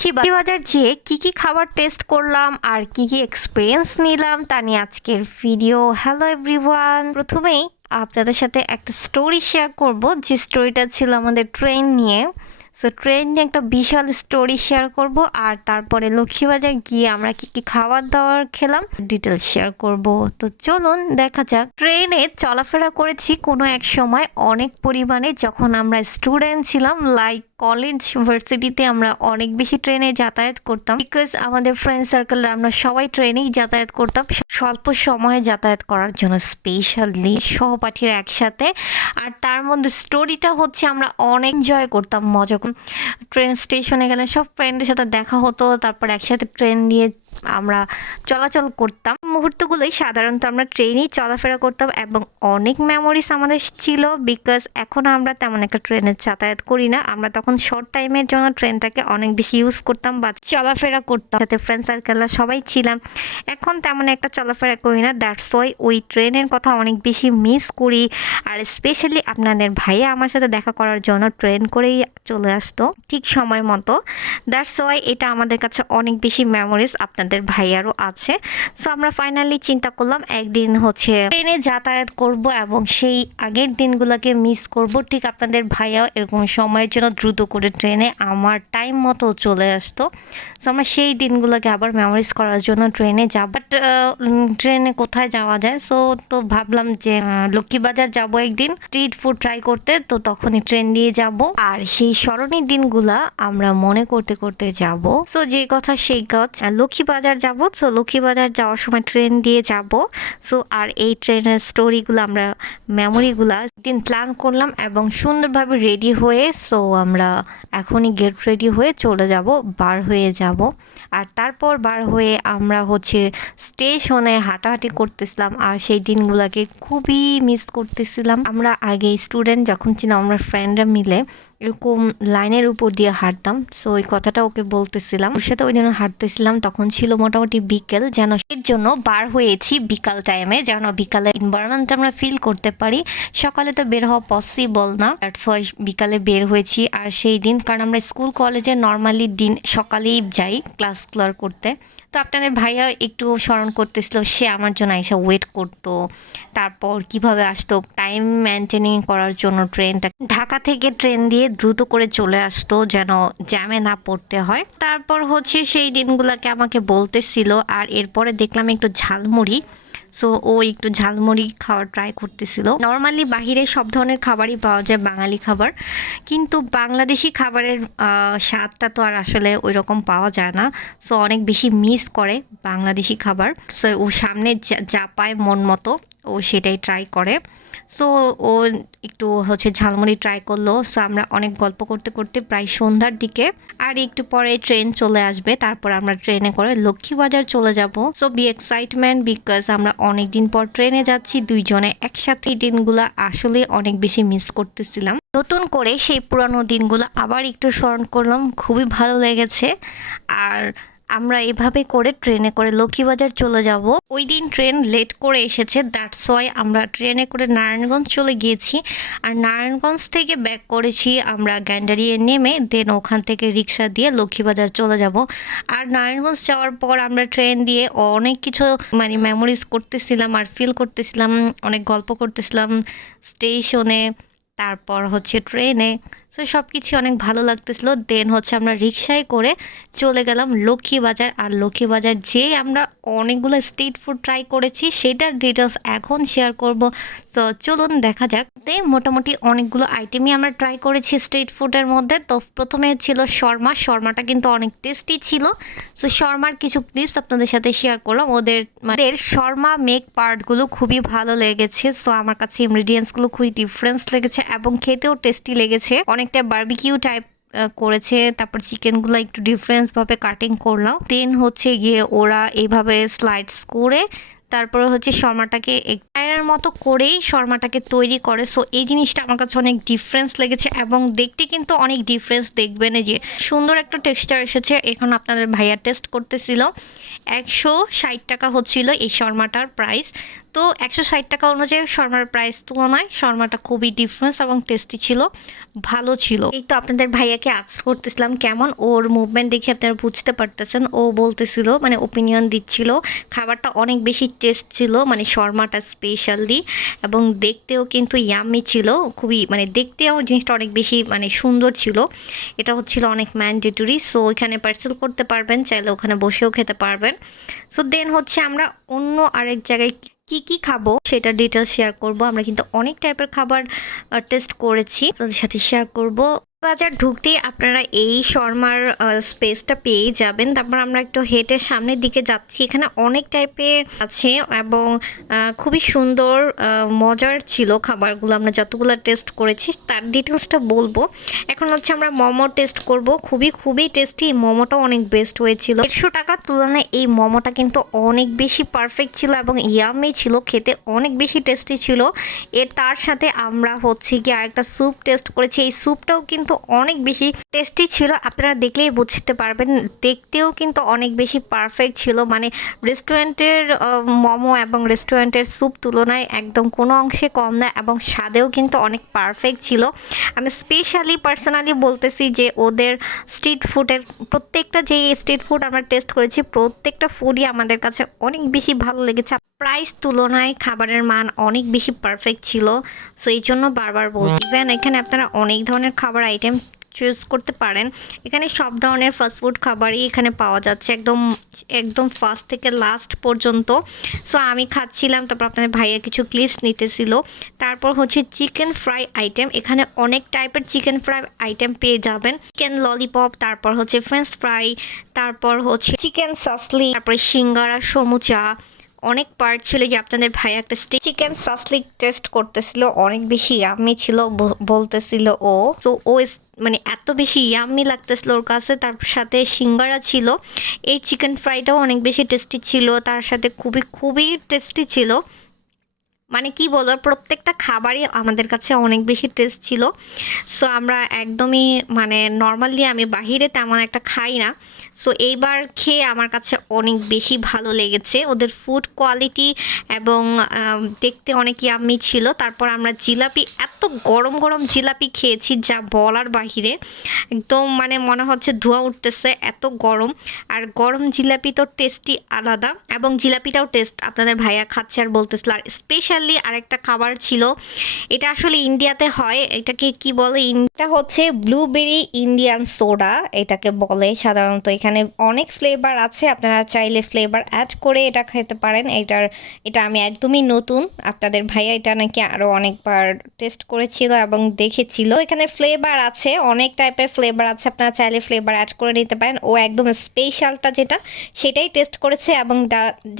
লক্ষ্মীবাজার যেয়ে কি খাবার টেস্ট করলাম আর কি এক্সপিরিয়েন্স নিলাম তা নিয়ে আজকের ভিডিও। হ্যালো এভরিওয়ান, প্রথমেই আপনাদের সাথে একটা স্টোরি শেয়ার করব, যে স্টোরিটা ছিল আমাদের ট্রেন নিয়ে। সো ট্রেন নিয়ে একটা বিশাল স্টোরি শেয়ার করব, আর তারপরে লক্ষ্মীবাজার গিয়ে আমরা কি খাবার দাবার খেলাম ডিটেলস শেয়ার করব। তো চলুন দেখা যাক। ট্রেনে চলাফেরা করেছি কোনো এক সময় অনেক পরিমাণে, যখন আমরা স্টুডেন্ট ছিলাম, লাইক কলেজ ভার্সিটিতে আমরা অনেক বেশি ট্রেনে যাতায়াত করতাম, বিকজ আমাদের ফ্রেন্ড সার্কেল আমরা সবাই ট্রেনেই যাতায়াত করতাম স্বল্প সময়ে যাতায়াত করার জন্য, স্পেশালি সহপাঠীরা একসাথে। আর তার মধ্যে স্টোরিটা হচ্ছে আমরা অনেক এনজয় করতাম, মজা ট্রেন স্টেশনে গেলে সব ফ্রেন্ডের সাথে দেখা হতো, তারপর একসাথে ট্রেন দিয়ে আমরা চলাচল করতাম। মুহূর্তগুলোই সাধারণত আমরা ট্রেনেই চলাফেরা করতাম এবং অনেক মেমোরিজ আমাদের ছিল, বিকজ এখন আমরা তেমন একটা ট্রেনে যাতায়াত করি না। আমরা তখন শর্ট টাইমের জন্য ট্রেনটাকে অনেক বেশি ইউজ করতাম বা চলাফেরা করতাম, সাথে ফ্রেন্ড সার্কেলরা সবাই ছিলাম। এখন তেমন একটা চলাফেরা করি না, দ্যাটস ওয়াই ওই ট্রেনের কথা অনেক বেশি মিস করি। আর স্পেশালি আপনাদের ভাইয়া আমার সাথে দেখা করার জন্য ট্রেন করেই চলে আসতো ঠিক সময় মতো, দ্যাটস ওয়াই এটা আমাদের কাছে অনেক বেশি মেমোরিজ আপনাদের ভাইয়ারও আছে। সো আমরা ফাইনালি চিন্তা করলাম একদিন হচ্ছে ট্রেনে যাতায়াত করব এবং সেই আগের দিনগুলোকে মিস করব। ঠিক আপনাদের ভাইয়া এরকম সময়ের জন্য দ্রুত করে ট্রেনে আমার টাইম মতো চলে আসতো। সো আমরা সেই দিনগুলোকে আবার মেমোরিজ করার জন্য ট্রেনে যাব। বাট ট্রেনে কোথায় যাওয়া যায়, সো তো ভাবলাম যে লক্ষ্মীবাজার যাব একদিন স্ট্রিট ফুড ট্রাই করতে, তো তখনই ট্রেন দিয়ে যাব। আর সেই স্মরণীয় দিনগুলা আমরা মনে করতে করতে যাব। সো যে কথা সেই কাজ, লক্ষ্মীবাজার যাব। সো লক্ষ্মীবাজার যাওয়ার সময় ট্রেন দিয়ে যাব। সো আর এই ট্রেনের স্টোরিগুলো আমরা মেমোরিগুলা দিন প্ল্যান করলাম এবং সুন্দরভাবে রেডি হয়ে, সো আমরা এখনই গেট রেডি হয়ে চলে যাব, বার হয়ে যাব। আর তারপর বার হয়ে আমরা হচ্ছে স্টেশনে হাঁটাহাঁটি করতেছিলাম, আর সেই দিনগুলোকে খুবই মিস করতেছিলাম। আমরা আগে স্টুডেন্ট যখন ছিলাম, আমরা ফ্রেন্ডরা মিলে এরকম লাইনের উপর দিয়ে হাঁটতাম। সো ওই কথাটা ওকে বলতেছিলাম, ওর সাথে ওই দিন হাঁটতেছিলাম, তখন ছিল মোটামুটি বিকেল, যেন এর জন্য বার হয়েছি বিকাল টাইমে, যেন বিকালের এনভায়রনমেন্ট আমরা ফিল করতে পারি। সকালে তো বের হওয়া পসিবল না, বিকালে বের হয়েছি। আর সেই দিন কারণ আমরা স্কুল কলেজে নর্মালি দিন সকালেই যাই ক্লাসগুলো করতে, তো আপনাদের ভাইয়া একটু স্মরণ করতেছিল, সে আমার জন্য এসে ওয়েট করতো, তারপর কিভাবে আসতো টাইম মেনটেনিং করার জন্য ট্রেনটা ঢাকা থেকে ট্রেন দিয়ে দ্রুত করে চলে আসতো যেন জ্যামে না পড়তে হয়। তারপর হচ্ছে সেই দিনগুলোকে আমাকে বলতেছিল। আর এরপরে দেখলাম একটু ঝালমুড়ি, সো ও একটু ঝালমুড়ি খাওয়ার ট্রাই করতেছিল। নর্মালি বাহিরে সব ধরনের খাবারই পাওয়া যায় বাঙালি খাবার, কিন্তু বাংলাদেশি খাবারের স্বাদটা তো আর আসলে ওই রকম পাওয়া যায় না। সো অনেক বেশি মিস করে বাংলাদেশি খাবার। সো ও সামনে যা পায় মন মতো ও সেটাই ট্রাই করে। সো ও একটু হচ্ছে ঝালমুড়ি ট্রাই করলো। সো আমরা অনেক গল্প করতে করতে প্রায় সন্ধ্যার দিকে, আর একটু পরে ট্রেন চলে আসবে, তারপর আমরা ট্রেনে করে লক্ষ্মীবাজার চলে যাব। সো বি এক্সাইটমেন্ট, বিকজ আমরা অনেক দিন পর ট্রেনে যাচ্ছি দুইজনে একসাথে। এই দিনগুলো আসলে অনেক বেশি মিস করতেছিলাম। নতুন করে সেই পুরানো দিনগুলো আবার একটু স্মরণ করলাম, খুবই ভালো লেগেছে। আর আমরা এভাবে করে ট্রেনে করে লক্ষ্মীবাজার চলে যাব। ওই দিন ট্রেন লেট করে এসেছে, দ্যাটস ওয়াই আমরা ট্রেনে করে নারায়ণগঞ্জ চলে গিয়েছি। আর নারায়ণগঞ্জ থেকে ব্যাক করেছি আমরা গ্যান্ডারিয়ে নেমে, দেন ওখান থেকে রিক্সা দিয়ে লক্ষ্মীবাজার চলে যাব। আর নারায়ণগঞ্জ যাওয়ার পর আমরা ট্রেন দিয়ে অনেক কিছু মেমোরিজ করতেছিলাম আর ফিল করতেছিলাম, অনেক গল্প করতেছিলাম স্টেশনে, তারপর হচ্ছে ট্রেনে। সো সব কিছু অনেক ভালো লাগতেছিলো। দেন হচ্ছে আমরা রিক্সায় করে চলে গেলাম লক্ষ্মীবাজার। আর লক্ষ্মীবাজার যেয়ে আমরা অনেকগুলো স্ট্রিট ফুড ট্রাই করেছি, সেটার ডিটেলস এখন শেয়ার করব। সো চলুন দেখা যাক। মোটামুটি অনেকগুলো আইটেমই আমরা ট্রাই করেছি স্ট্রিট ফুডের মধ্যে। তো প্রথমে ছিল শর্মাটা কিন্তু অনেক টেস্টি ছিল। সো শর্মার কিছু ক্লিপস আপনাদের সাথে শেয়ার করলাম। ওদের শর্মা মেক পার্টগুলো খুবই ভালো লেগেছে। সো আমার কাছে ইনগ্রিডিয়েন্টসগুলো খুবই ডিফারেন্স লেগেছে এবং খেতেও টেস্টি লেগেছে, অনেকটা বারবিকিউ টাইপ করেছে। তারপর চিকেনগুলো একটু ডিফারেন্সভাবে কাটিং করলাম, দেন হচ্ছে গিয়ে ওরা এইভাবে স্লাইডস করে তারপরে হচ্ছে শর্মাটাকে এর মতো করেই শর্মাটাকে তৈরি করে। সো এই জিনিসটা আমার কাছে অনেক ডিফারেন্স লেগেছে এবং দেখতে কিন্তু অনেক ডিফারেন্স, দেখবেন যে সুন্দর একটা টেক্সচার এসেছে। এখন আপনাদের ভাইয়া টেস্ট করতেছিল, 160 টাকা হচ্ছিল এই শর্মাটার প্রাইস। তো ১৬০ টাকা অনুযায়ী শর্মার প্রাইস তুলনায় শর্মাটা খুবই ডিফারেন্স এবং টেস্টি ছিল, ভালো ছিল। এই তো আপনাদের ভাইয়াকে আস্ক করতেছিলাম কেমন, ওর মুভমেন্ট দেখে আপনারা বুঝতে পারতেছেন। ও বলতেছিল মানে ওপিনিয়ন দিচ্ছিল খাবারটা অনেক বেশি টেস্ট ছিল, মানে শর্মাটা স্পেশালি, এবং দেখতেও কিন্তু ইয়াম্মি ছিল, খুবই মানে দেখতেও জিনিসটা অনেক বেশি মানে সুন্দর ছিল। এটা হচ্ছিল অনেক ম্যান্ডেটরি। সো ওইখানে পার্সেল করতে পারবেন, চাইলে ওখানে বসেও খেতে পারবেন। সো দেন হচ্ছে আমরা অন্য আরেক জায়গায় কি খাবো সেটা ডিটেলস শেয়ার করব। আমরা কিন্তু অনেক টাইপের খাবার টেস্ট করেছি, তাদের সাথে শেয়ার করব। বাজার ঢুকতেই আপনারা এই শর্মার স্পেসটা পেয়ে যাবেন। তারপর আমরা একটু হেঁটে সামনের দিকে যাচ্ছি, এখানে অনেক টাইপের আছে এবং খুবই সুন্দর মজার ছিল খাবারগুলো। আমরা যতগুলো টেস্ট করেছি তার ডিটেলসটা বলবো। এখন হচ্ছে আমরা মোমো টেস্ট করব, খুবই টেস্টি। মোমোটাও অনেক বেস্ট হয়েছিল। ১৫০ টাকার তুলনায় এই মোমোটা কিন্তু অনেক বেশি পারফেক্ট ছিল এবং ইয়ামি ছিল, খেতে অনেক বেশি টেস্টি ছিল। এর তার সাথে আমরা হচ্ছে কি আরেকটা স্যুপ টেস্ট করেছি, এই স্যুপটাও কিন্তু অনেক বেশি টেস্টি ছিল, আপনারা দেখলেই বুঝতে পারবেন। দেখতেও কিন্তু অনেক বেশি পারফেক্ট ছিল, মানে রেস্টুরেন্টের মোমো এবং রেস্টুরেন্টের স্যুপ তুলনায় একদম কোনো অংশে কম না, এবং স্বাদেও কিন্তু অনেক পারফেক্ট ছিল। আমি স্পেশালি পার্সোনালি বলতেছি যে ওদের স্ট্রিট ফুডের প্রত্যেকটা যে স্ট্রিট ফুড আমরা টেস্ট করেছি প্রত্যেকটা ফুডই আমাদের কাছে অনেক বেশি ভালো লেগেছে। প্রাইস তুলনায় খাবারের মান অনেক বেশি পারফেক্ট ছিল। সো এই জন্য বারবার বলতে ইভেন এখানে আপনারা অনেক ধরনের খাবার আইটেম চুজ করতে পারেন। এখানে সব ধরনের ফাস্টফুড খাবারই এখানে পাওয়া যাচ্ছে একদম ফার্স্ট থেকে লাস্ট পর্যন্ত। সো আমি খাচ্ছিলাম, তারপর আপনাদের ভাইয়া কিছু ক্লিপস নিতেছিল। তারপর হচ্ছে চিকেন ফ্রাই আইটেম, এখানে অনেক টাইপের চিকেন ফ্রাই আইটেম পেয়ে যাবেন। চিকেন ললিপপ, তারপর হচ্ছে ফ্রেঞ্চ ফ্রাই, তারপর হচ্ছে চিকেন সাসলি, তারপর সিঙ্গারা, সমুচা, অনেক পার্ট ছিল। যে আপনাদের ভাই একটা চিকেন সাসলিক টেস্ট করতেছিল, অনেক বেশি ইয়াম্মি ছিল বলতেছিল ও। তো ও মানে এত বেশি ইয়াম্মি লাগতেছিল ওর কাছে। তার সাথে সিঙ্গারা ছিল, এই চিকেন ফ্রাইটাও অনেক বেশি টেস্টি ছিল, তার সাথে খুবই টেস্টি ছিল। মানে কি বলবো, প্রত্যেকটা খাবারই আমাদের কাছে অনেক বেশি টেস্ট ছিল। সো আমরা একদমই মানে নর্মালি আমি বাহিরে তেমন একটা খাই না। সো এইবার খেয়ে আমার কাছে অনেক বেশি ভালো লেগেছে। ওদের ফুড কোয়ালিটি এবং দেখতে অনেক ইয়াম্মি ছিল। তারপর আমরা জিলাপি, এত গরম জিলাপি খেয়েছি যা বলার বাহিরে, একদম মানে মনে হচ্ছে ধোঁয়া উঠতেছে, এত গরম। আর গরম জিলাপি তো টেস্টি আলাদা, এবং জিলাপিটাও টেস্ট আপনাদের ভাইয়া খাচ্ছে আর বলতেছিল। আর স্পেশালি আরেকটা খাবার ছিল, এটা আসলে ইন্ডিয়াতে হয়, এটাকে কি বলে, এটা হচ্ছে ব্লুবেরি ইন্ডিয়ান সোডা এটাকে বলে সাধারণত। এখানে অনেক ফ্লেভার আছে, আপনারা চাইলে ফ্লেভার অ্যাড করে এটা খেতে পারেন। এটা আমি একদমই নতুন, আপনাদের ভাইয়া এটা নাকি আরও অনেকবার টেস্ট করেছিল এবং দেখেছিল। এখানে ফ্লেভার আছে, অনেক টাইপের ফ্লেভার আছে, আপনারা চাইলে ফ্লেভার অ্যাড করে নিতে পারেন। ও একদম স্পেশালটা যেটা সেটাই টেস্ট করেছে, এবং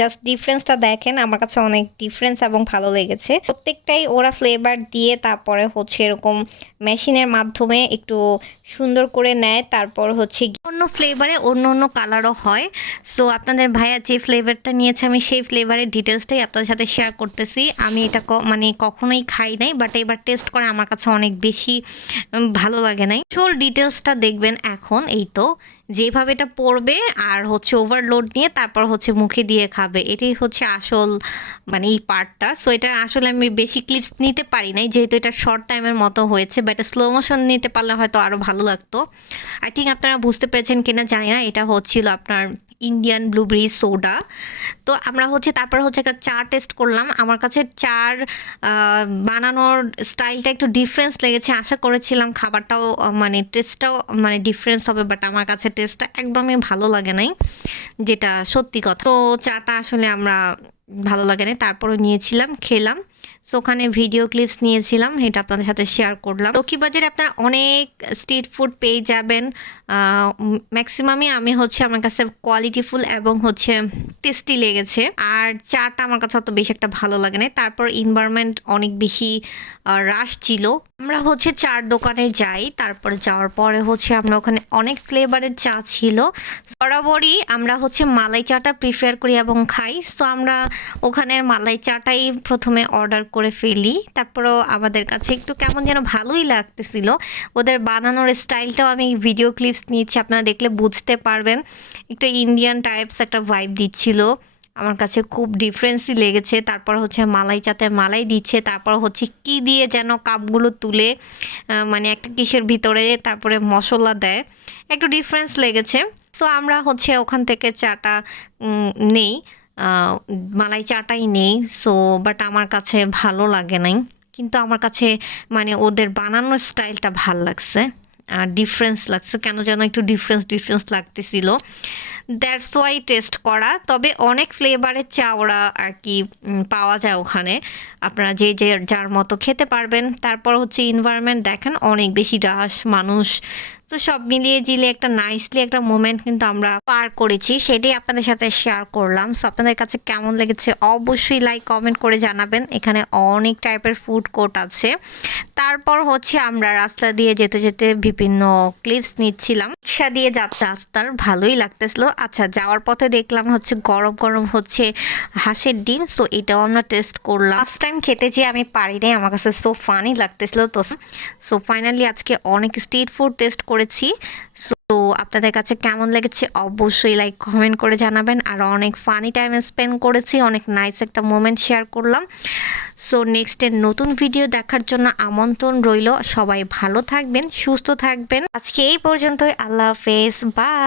জাস্ট ডিফারেন্সটা দেখেন, আমার কাছে অনেক ডিফারেন্স এবং ভালো লেগেছে। প্রত্যেকটাই ওরা ফ্লেভার দিয়ে তারপরে হচ্ছে এরকম মেশিনের মাধ্যমে একটু সুন্দর করে নেয়, তারপর হচ্ছে অন্য ফ্লেভারে অন্য কালারও হয়। সো আপনাদের ভাইয়া যে ফ্লেভারটা নিয়েছে আমি সেই ফ্লেভারের ডিটেলসটাই আপনাদের সাথে শেয়ার করতেছি। আমি এটা মানে কখনোই খাই নাই, বাট এবার টেস্ট করে আমার কাছে অনেক বেশি ভালো লাগে নাই। চোল ডিটেলসটা দেখবেন এখন। এই তো যেভাবে এটা পড়বে আর হচ্ছে ওভারলোড নিয়ে তারপর হচ্ছে মুখে দিয়ে খাবে, এটাই হচ্ছে আসল মানে এই পার্টটা। সো এটা আসলে আমি বেশি ক্লিপস নিতে পারি নাই, যেহেতু এটা শর্ট টাইমের মতো হয়েছে, বাট স্লো মোশন নিতে পারলে হয়তো আরও ভালো লাগতো। আই থিঙ্ক আপনারা বুঝতে পেরেছেন কিনা জানি না, এটা হচ্ছিল আপনার ইন্ডিয়ান ব্লুবেরি সোডা। তো আমরা হচ্ছে তারপর হচ্ছে একটা চা টেস্ট করলাম। আমার কাছে চার বানানোর স্টাইলটা একটু ডিফারেন্স লেগেছে, আশা করেছিলাম খাবারটাও মানে টেস্টটাও মানে ডিফারেন্স হবে, বাট আমার কাছে টেস্টটা একদমই ভালো লাগে নাই, যেটা সত্যি কথা। তো চাটা আসলে আমরা ভালো লাগে না, তারপরও নিয়েছিলাম, খেলাম। সো ওখানে ভিডিও ক্লিপস নিয়েছিলাম, এটা আপনাদের সাথে শেয়ার করলাম। লক্ষ্মীবাজারে আপনারা অনেক স্ট্রিট ফুড পেয়ে যাবেন, ম্যাক্সিমামই আমি হচ্ছে আমার কাছে কোয়ালিটিফুল এবং হচ্ছে টেস্টি লেগেছে। আর চাটা আমার কাছে অত বেশি একটা ভালো লাগে না। তারপর এনভায়রনমেন্ট অনেক বেশি রাশ ছিল। আমরা হচ্ছে চার দোকানে যাই, তারপরে যাওয়ার পরে হচ্ছে আমরা ওখানে অনেক ফ্লেভারের চা ছিল। বরাবরই আমরা হচ্ছে মালাই চাটা প্রিফার করি এবং খাই। সো আমরা ওখানের মালাই চাটাই প্রথমে অর্ডার করে ফেলি। তারপরও আমাদের কাছে একটু কেমন যেন ভালোই লাগতেছিল। ওদের বানানোর স্টাইলটাও আমি ভিডিও ক্লিপস নিয়েছি, আপনারা দেখলে বুঝতে পারবেন, একটু ইন্ডিয়ান টাইপস একটা ভাইব দিচ্ছিল। আমার কাছে খুব ডিফারেন্সই লেগেছে। তারপর হচ্ছে মালাই চাতে মালাই দিচ্ছে, তারপর হচ্ছে কি দিয়ে যেন কাপগুলো তুলে মানে একটা কিসের ভিতরে তারপরে মশলা দেয়, একটু ডিফারেন্স লেগেছে। সো আমরা হচ্ছে ওখান থেকে চাটা নেই, আহ, মালাই চাটাই নেই। সো বাট আমার কাছে ভালো লাগে নাই, কিন্তু আমার কাছে মানে ওদের বানানোর স্টাইলটা ভাল লাগছে, ডিফারেন্স লাগছে, কেন যেন একটু ডিফারেন্স লাগতেছিল, দ্যাটস ওয়াই টেস্ট করা। তবে অনেক ফ্লেভারের চা ওরা আর কি পাওয়া যায় ওখানে, আপনারা যে যে যার মতো খেতে পারবেন। তারপর হচ্ছে এনভায়রনমেন্ট দেখেন, অনেক বেশি রাশ মানুষ, তো সব মিলিয়ে জিলে একটা নাইসলি একটা মোমেন্ট কিন্তু আমরা পার করেছি, সেটাই আপনাদের সাথে শেয়ার করলাম। সো আপনাদের কাছে কেমন লেগেছে অবশ্যই লাইক কমেন্ট করে জানাবেন। এখানে অনেক টাইপের ফুড কোর্ট আছে। তারপর হচ্ছে আমরা রাস্তা দিয়ে যেতে যেতে বিভিন্ন ক্লিপস নিচ্ছিলাম, রিক্সা দিয়ে যাচ্ছে রাস্তার, ভালোই লাগতেছিল। আচ্ছা, যাওয়ার পথে দেখলাম হচ্ছে গরম গরম হচ্ছে হাঁসের ডিম, সো এটাও আমরা টেস্ট করলাম। ফার্স্ট টাইম খেতে যেয়ে আমি পারি নাই, আমার কাছে সো ফানি লাগতেছিল। তো সো ফাইনালি আজকে অনেক স্ট্রিট ফুড টেস্ট করেছি। তো আপনাদের কাছে কেমন লেগেছে অবশ্যই লাইক কমেন্ট করে জানাবেন। আর অনেক ফানি টাইম স্পেন্ড করেছি, অনেক নাইস একটা মোমেন্ট শেয়ার করলাম। সো নেক্সটের নতুন ভিডিও দেখার জন্য আমন্ত্রণ রইল। সবাই ভালো থাকবেন, সুস্থ থাকবেন। আজকে এই পর্যন্তই, আল্লাহ হাফেজ, বাই।